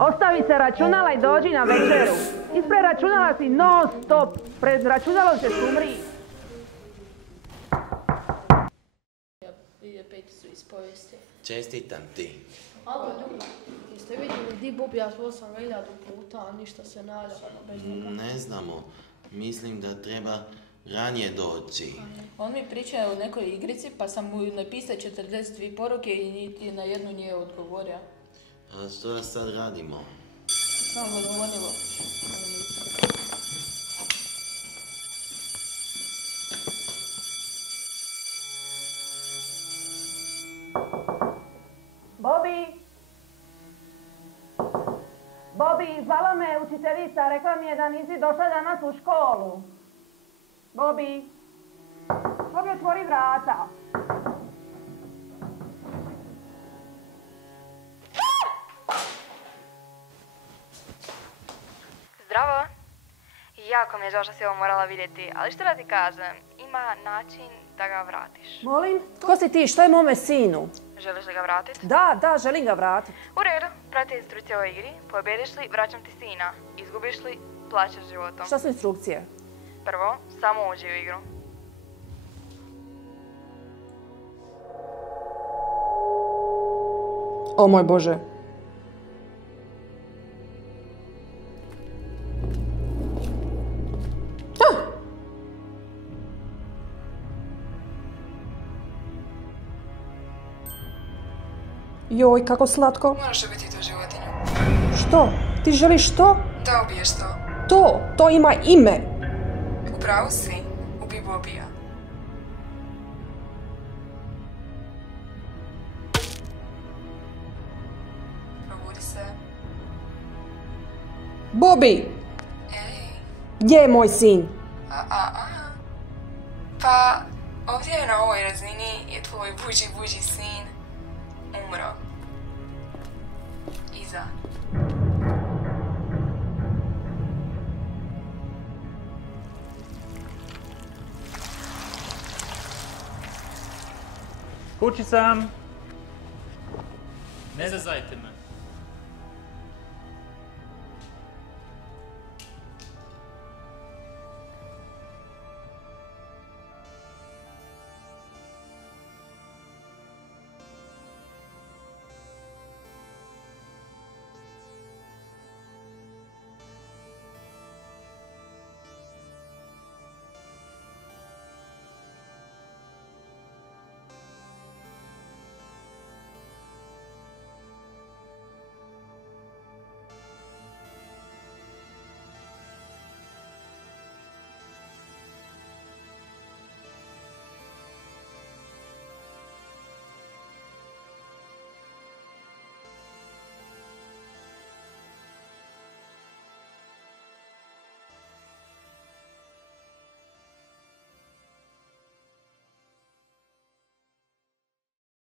Ostavi se računala i dođi na večeru. Ispred računala si non stop. Pred računalom ćeš umri. Ide peticu iz povijesti. Čestitam ti. Alo, ljudi, jeste vidjeli di Bob, ja zvao sam ga 1000 puta, a ništa se ne javlja bez toga. Ne znamo. Mislim da treba ranije doći. On mi priča o nekoj igrici, pa sam mu napisao 42 poruke i niti na jednu nije odgovorio. A što sad radimo? Samo zvonilo. Bobi, zvala me učiteljica, rekla mi je da nisi došla danas u školu. Bobi, otvori vrata. Zdravo! Jako mi je žao što si ovo morala vidjeti, ali što da ti kažem, ima način da ga vratiš. Molim? Tko si ti? Što je mome sinu? Želiš li ga vratiti? Da, želim ga vratiti. U redu, prati instrukcije o ovoj igri, pobjediš li, vraćam ti sina, izgubiš li, plaćaš životom. Šta su instrukcije? Prvo, samo uđi u igru. O moj Bože. Joj, kako slatko. Moraš ubiti tu životinju. Što? Ti želiš što? Da ubiješ to. To ima ime. U pravu si, ubi Bobija. Probudi se. Bobi! Ej. Gdje je moj sin? Pa, ovdje na ovoj razini je tvoj buđi sin umro. Iza. Kući sam. Ne zazajte me.